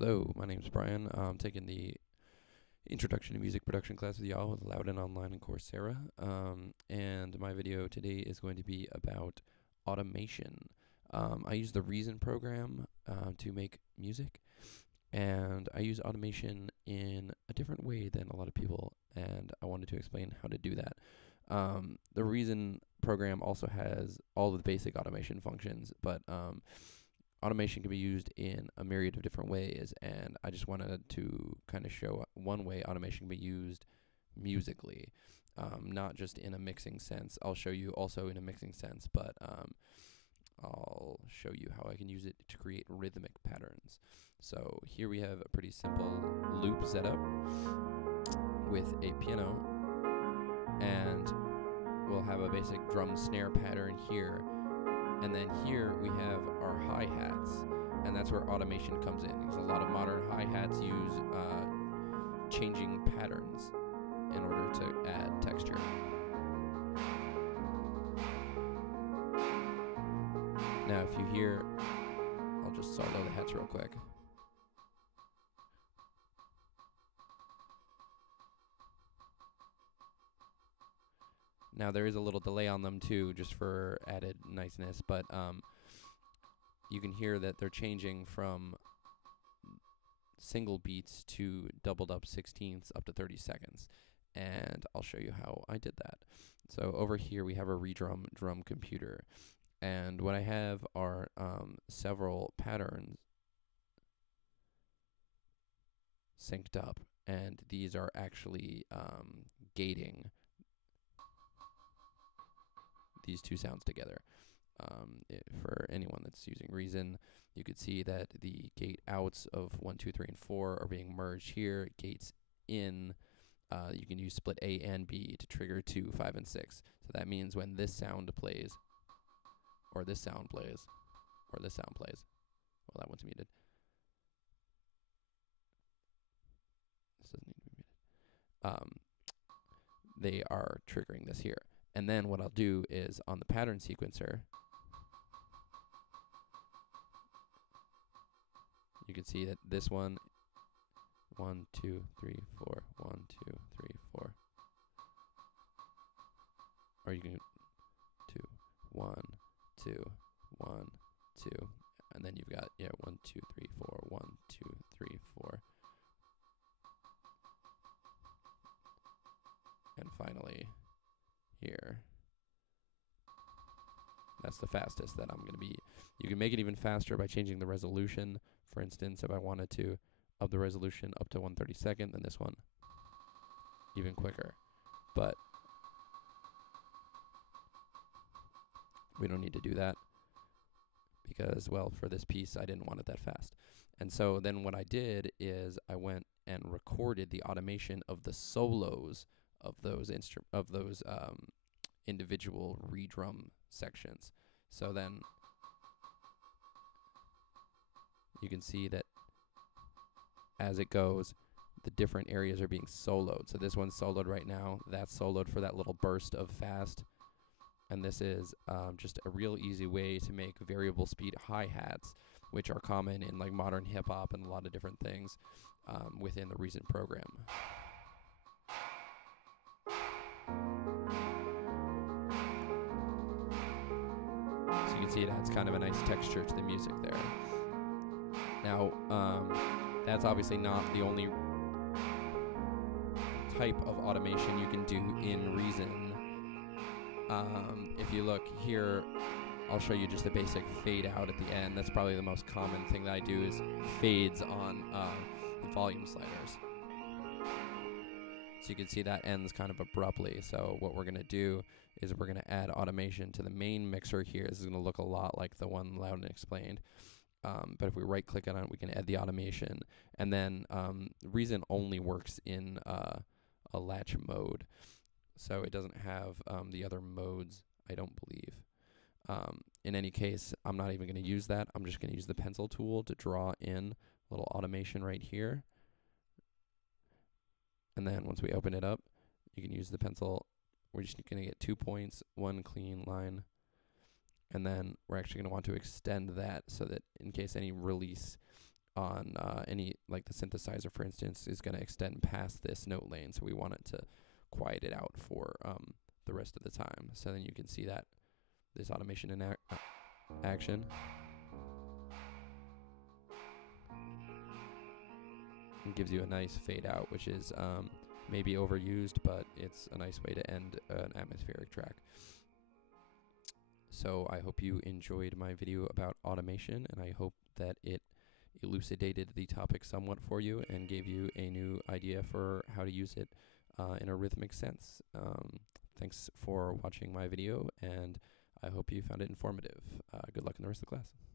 Hello, my name's Brian. I'm taking the Introduction to Music Production class with y'all with Loudon Online and Coursera. And my video today is going to be about automation. I use the Reason program to make music, and I use automation in a different way than a lot of people, and I wanted to explain how to do that. The Reason program also has all of the basic automation functions, but automation can be used in a myriad of different ways, and I just wanted to kind of show one way automation can be used musically, not just in a mixing sense. I'll show you also in a mixing sense, but I'll show you how I can use it to create rhythmic patterns. So here we have a pretty simple loop setup with a piano, and we'll have a basic drum snare pattern here. And then here we have our hi-hats, and that's where automation comes in, because a lot of modern hi-hats use changing patterns in order to add texture. Now if you hear, I'll just solo the hats real quick. Now there is a little delay on them too, just for added niceness, but you can hear that they're changing from single beats to doubled up 16ths up to 30 seconds. And I'll show you how I did that. So over here we have a redrum drum computer, and what I have are several patterns synced up, and these are actually gating these two sounds together. For anyone that's using Reason, you could see that the gate outs of 1, 2, 3, and 4 are being merged here. Gates in, you can use split A and B to trigger 2, 5, and 6. So that means when this sound plays, or this sound plays, or this sound plays, well, that one's muted. This doesn't need to be muted. They are triggering this here. And then what I'll do is on the pattern sequencer, you can see that this one, 1, 2, 3, 4, 1, 2, 3, 4. Or you can 2, 1, 2, 1, 2. And then you've got, 1, 2, 3, 4, 1, 2, 3, 4. And finally, here. That's the fastest that I'm going to be. You can make it even faster by changing the resolution. For instance, if I wanted to up the resolution up to 1/32, then this one even quicker. But we don't need to do that because, well, for this piece, I didn't want it that fast. And so then what I did is I went and recorded the automation of the solos of those individual redrum sections. So then you can see that as it goes, the different areas are being soloed. So this one's soloed right now. That's soloed for that little burst of fast. And this is just a real easy way to make variable speed hi-hats, which are common in like modern hip-hop and a lot of different things within the Reason program. So you can see it adds kind of a nice texture to the music there. Now, that's obviously not the only type of automation you can do in Reason. If you look here, I'll show you just a basic fade out at the end. That's probably the most common thing that I do is fades on the volume sliders. So you can see that ends kind of abruptly. So what we're going to do is we're going to add automation to the main mixer here. This is going to look a lot like the one Loudon explained. But if we right click on it, we can add the automation. And then Reason only works in a latch mode. So it doesn't have the other modes, I don't believe. In any case, I'm not even going to use that. I'm just going to use the pencil tool to draw in a little automation right here. And then once we open it up, you can use the pencil. We're just going to get 2 points, 1 clean line. And then we're actually going to want to extend that so that in case any release on any, like the synthesizer, for instance, is going to extend past this note lane, so we want it to quiet it out for the rest of the time. So then you can see that this automation in action. It gives you a nice fade out, which is maybe overused, but it's a nice way to end an atmospheric track. So I hope you enjoyed my video about automation, and I hope that it elucidated the topic somewhat for you and gave you a new idea for how to use it in a rhythmic sense. Thanks for watching my video, and I hope you found it informative. Good luck in the rest of the class.